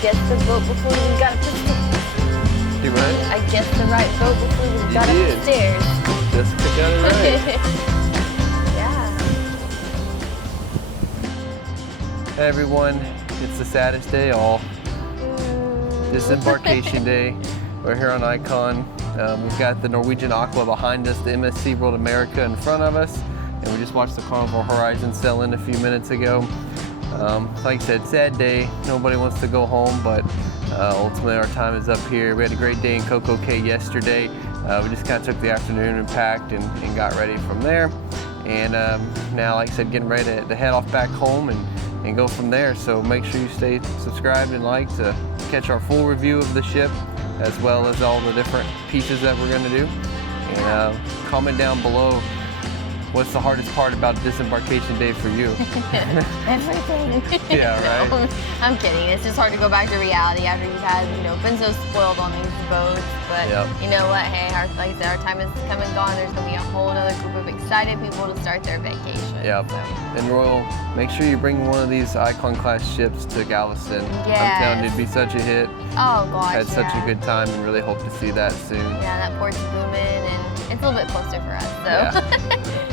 guessed the boat before we got up the stairs. You right? I guessed the right boat before we got up the stairs. Jessica got it right. Yeah. Hey everyone, it's the saddest day of all. Disembarkation Day. We're here on Icon. We've got the Norwegian Aqua behind us, the MSC World America in front of us, and we just watched the Carnival Horizon sail in a few minutes ago. Like I said, sad day. Nobody wants to go home, but ultimately our time is up here. We had a great day in Coco Cay yesterday. We just kind of took the afternoon and packed and got ready from there. And now, like I said, getting ready to head off back home and go from there. So make sure you stay subscribed and like to catch our full review of the ship, as well as all the different pieces that we're going to do. And comment down below, what's the hardest part about Disembarkation Day for you? Everything. Yeah, right? No, I'm kidding. It's just hard to go back to reality after you've had, been so spoiled on these boats. But you know what? Hey, like I said, our time is come and gone. There's going to be a whole other group of excited people to start their vacation. Yep. So. And Royal, make sure you bring one of these Icon class ships to Galveston. Yes. I'm telling you, it'd be such a hit. Oh gosh. Had such a good time and really hope to see that soon. Yeah, that port's booming and it's a little bit closer for us. So. Yeah.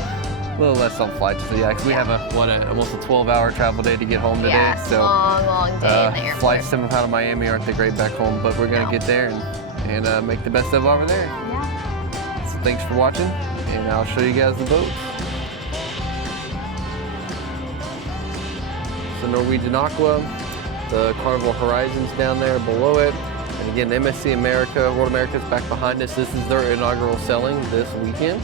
A little less on flights, so yeah, 'cause we have almost a 12-hour travel day to get home today. Yeah, so long day in the airport. Flights to out of Miami aren't that great back home, but we're gonna get there and make the best of over there. Yeah. So thanks for watching, and I'll show you guys the boat. It's the Norwegian Aqua, the Carnival Horizon's down there below it, and again, MSC World America's back behind us. This is their inaugural sailing this weekend.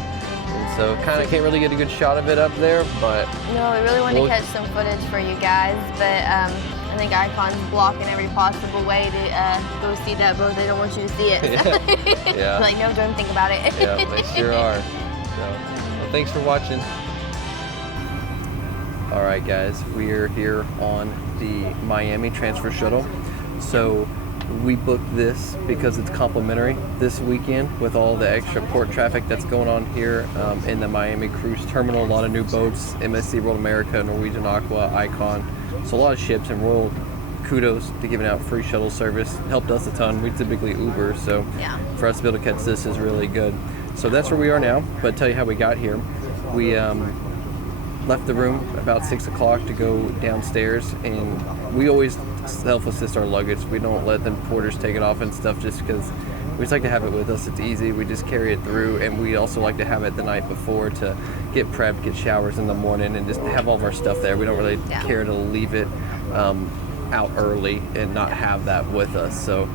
So kind of can't really get a good shot of it up there, but... No, we really wanted to catch some footage for you guys, but I think Icon's blocking every possible way to go see that boat. They don't want you to see it. So. Yeah. Like, no, don't think about it. Yeah, they sure are. So, well, thanks for watching. All right, guys, we are here on the Miami Transfer Shuttle. So we booked this because it's complimentary this weekend with all the extra port traffic that's going on here in the Miami Cruise Terminal. A lot of new boats, MSC World America, Norwegian Aqua, Icon. So a lot of ships, and Royal, kudos to giving out free shuttle service. Helped us a ton. We typically Uber, so for us to be able to catch this is really good. So that's where we are now, but tell you how we got here. We left the room about 6 o'clock to go downstairs, and we always self-assist our luggage. We don't let the porters take it off and stuff just because we just like to have it with us. It's easy. We just carry it through, and we also like to have it the night before to get prepped, get showers in the morning, and just have all of our stuff there. We don't really care to leave it out early and not have that with us. So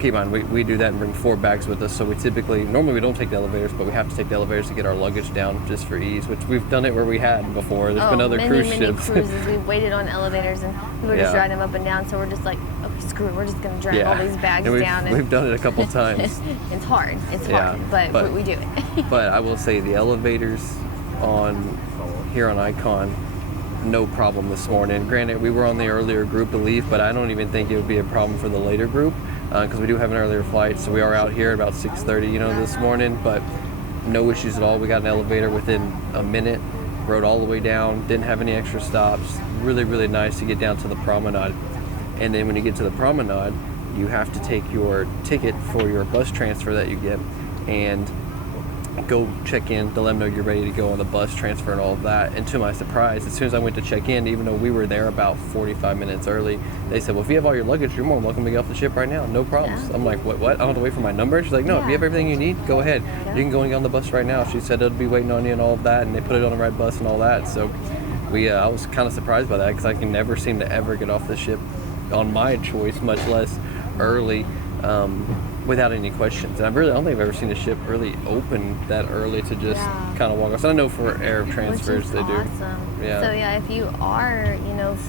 keep in mind, we do that and bring 4 bags with us, so we normally we don't take the elevators, but we have to take the elevators to get our luggage down just for ease, which we've done it where we had before. There's been other cruise ships. Cruises, we've waited on elevators and we were just riding them up and down, so we're just like, okay, screw it, we're just going to drag all these bags down. We've done it a couple times. It's hard, but we do it. But I will say the elevators here on Icon, no problem this morning. Granted, we were on the earlier group to leave, but I don't even think it would be a problem for the later group because we do have an earlier flight. So we are out here about 6:30, this morning, but no issues at all. We got an elevator within a minute, rode all the way down, didn't have any extra stops. Really, really nice to get down to the promenade. And then when you get to the promenade, you have to take your ticket for your bus transfer that you get and go check in to let them know you're ready to go on the bus transfer and all of that. And to my surprise, as soon as I went to check in, even though we were there about 45 minutes early, they said, well, if you have all your luggage, you're more than welcome to get off the ship right now. No problems. I'm like, what? I don't have to wait for my number? She's like, no, if you have everything you need, go ahead. You can go and get on the bus right now. She said it'll be waiting on you and all of that, and they put it on the right bus and all that. So I was kind of surprised by that because I can never seem to ever get off the ship on my choice, much less early. Without any questions. And I don't think I've ever seen a ship really open that early to just kind of walk off. So I know for air transfers they do. Yeah. So if you are,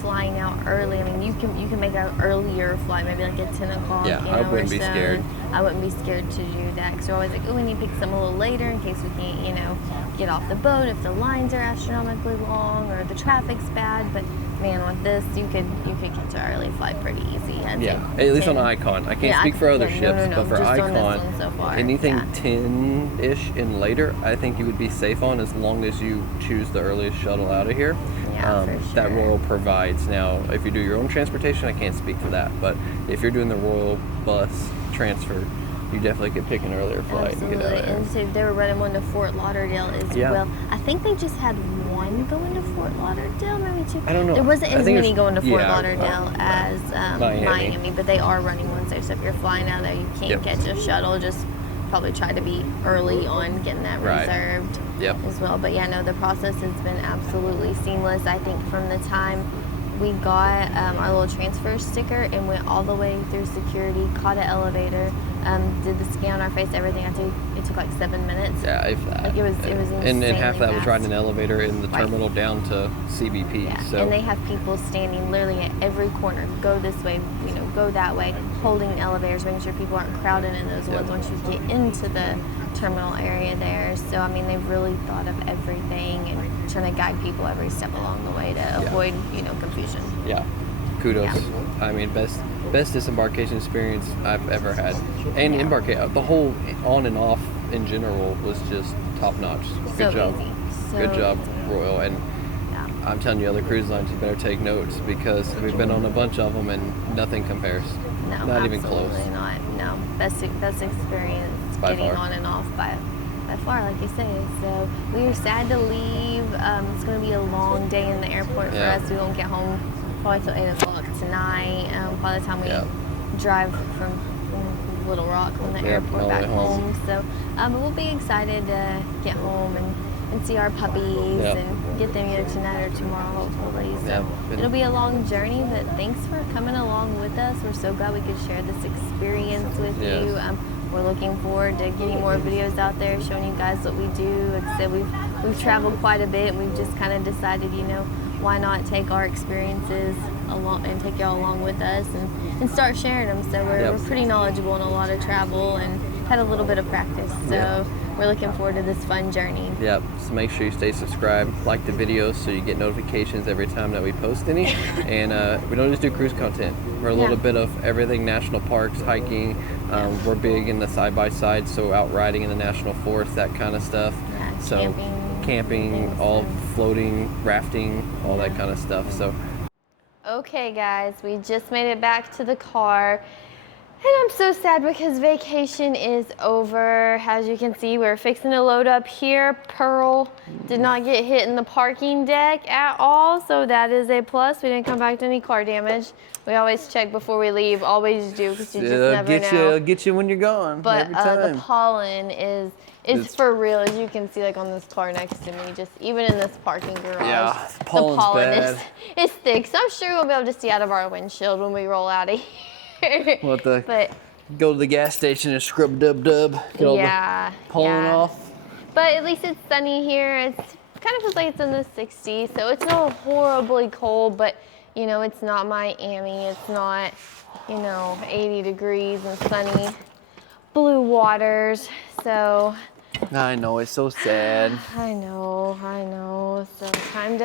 flying out early, I mean, you can make an earlier flight, maybe like at 10 o'clock. Yeah, I wouldn't be scared. I wouldn't be scared to do that because we're always like, oh, we need to pick some a little later in case we can't, get off the boat if the lines are astronomically long or the traffic's bad. But man, with this, you could catch an early flight pretty easy. At least on Icon. I can't speak for other ships, but for Icon, anything 10-ish and later, I think you would be safe on as long as you choose the earliest shuttle out of here. Yeah, for that sure. Royal provides. Now, if you do your own transportation, I can't speak to that, but if you're doing the Royal bus transfer, you definitely could pick an earlier flight and get out Absolutely. of there. And so they were running one to Fort Lauderdale as Yeah. well. I think they just had one going to Fort Lauderdale, maybe two. I don't know. There wasn't I as think many it's- going to Fort yeah, Lauderdale as Miami, but they are running ones there. So if you're flying out there, you can't Yep. catch a shuttle. Just probably try to be early on getting that Right. reserved Yep. as well. But yeah, no, the process has been absolutely seamless. I think from the time we got our little transfer sticker and went all the way through security, caught an elevator, did the scan on our face, everything. It took like 7 minutes. Yeah, if that. Like it was And half that was fast. riding an elevator in the Right. terminal down to CBP. Yeah, So and they have people standing literally at every corner. Go this way, go that way, holding elevators, making sure people aren't crowded in those ones once you get into the terminal area there. So I mean, they've really thought of everything and trying to guide people every step along the way to avoid, confusion. yeah, kudos. Yeah. I mean, best disembarkation experience I've ever had, and Yeah. embarkation, the whole on and off in general was just top notch. Good So job. easy. So Good job, easy. Royal. And Yeah. I'm telling you, other cruise lines, you better take notes because we've been on a bunch of them and nothing compares. No, Not even close. absolutely not. No, best experience By getting far. on and off by far, like you say. So we are sad to leave. It's going to be a long day in the airport for Yeah. us. We won't get home probably till 8 o'clock tonight. By the time we drive from Little Rock from the airport all the back way home. home. So but we'll be excited to get home and see our puppies and get them either tonight or tomorrow, hopefully. So it'll be a long journey, but thanks for coming along with us. We're so glad we could share this experience with you. We're looking forward to getting more videos out there, showing you guys what we do. Like I said, we've traveled quite a bit, and we've just kind of decided, why not take our experiences along and take y'all along with us and start sharing them. So we're pretty knowledgeable in a lot of travel and had a little bit of practice. So we're looking forward to this fun journey. Yep. So make sure you stay subscribed, like the videos so you get notifications every time that we post any. And we don't just do cruise content. We're a little bit of everything: national parks, hiking. We're big in the side-by-side, so out riding in the national forest, that kind of stuff. Yeah, So camping, all floating, rafting, all that kind of stuff. So. Okay, guys, we just made it back to the car. And I'm so sad because vacation is over. As you can see, we're fixing to load up here. Pearl did not get hit in the parking deck at all, so that is a plus. We didn't come back to any car damage. We always check before we leave, always do, because you just never know. Get you when you're gone. But every time. the pollen is for real, as you can see, like on this car next to me, just even in this parking garage. the pollen's bad. is thick. So I'm sure we'll be able to see out of our windshield when we roll out of here. Go to the gas station and scrub dub, get all the pollen off. But at least it's sunny here. It's kind of feels like it's in the 60s, so it's not horribly cold, but it's not Miami. It's not 80 degrees and sunny blue waters. So I know, it's so sad. I know. So time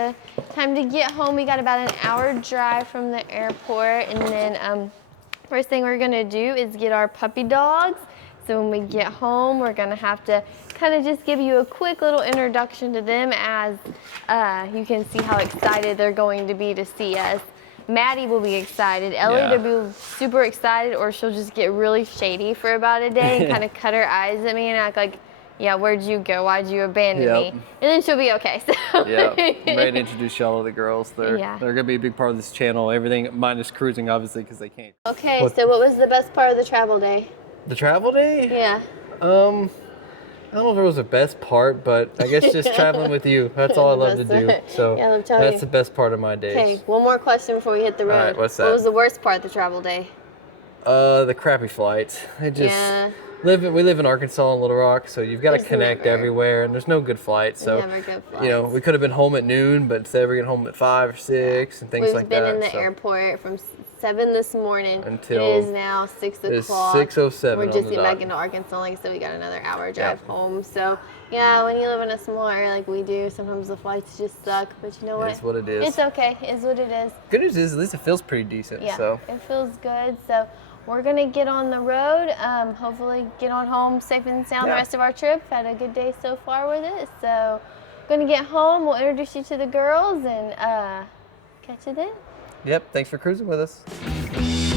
to get home. We got about an hour drive from the airport, and then first thing we're gonna do is get our puppy dogs. So when we get home, we're gonna have to kind of just give you a quick little introduction to them, as you can see how excited they're going to be to see us. Mattie will be excited. Ellie will be super excited, or she'll just get really shady for about a day and kind of cut her eyes at me and act like, yeah, where'd you go? Why'd you abandon me? And then she'll be okay. So. I'm ready to introduce y'all to the girls. They're gonna be a big part of this channel. Everything minus cruising, obviously, because they can't. Okay, so what was the best part of the travel day? The travel day? Yeah. I don't know if it was the best part, but I guess just traveling with you. That's all I love to do. So that's the best part of my days. Okay, one more question before we hit the road. All right, what's that? What was the worst part of the travel day? The crappy flights. We live in Arkansas and Little Rock, so you've got to connect everywhere, and there's no good flights. So never good flights. We could have been home at noon, but instead we're getting home at 5 or 6 and things like that. We've been in the airport from 7 this morning until it is now 6 o'clock. 6:07. We're just getting back into Arkansas, like I said, we got another hour drive home. So yeah, when you live in a small area like we do, sometimes the flights just suck. But you know what? It's what it is. It's okay. It's what it is. Good news is at least it feels pretty decent. Yeah, so. it feels good. So we're gonna get on the road. Hopefully get on home safe and sound the rest of our trip. Had a good day so far with it. So Gonna get home. We'll introduce you to the girls and catch you then. Yep, thanks for cruising with us.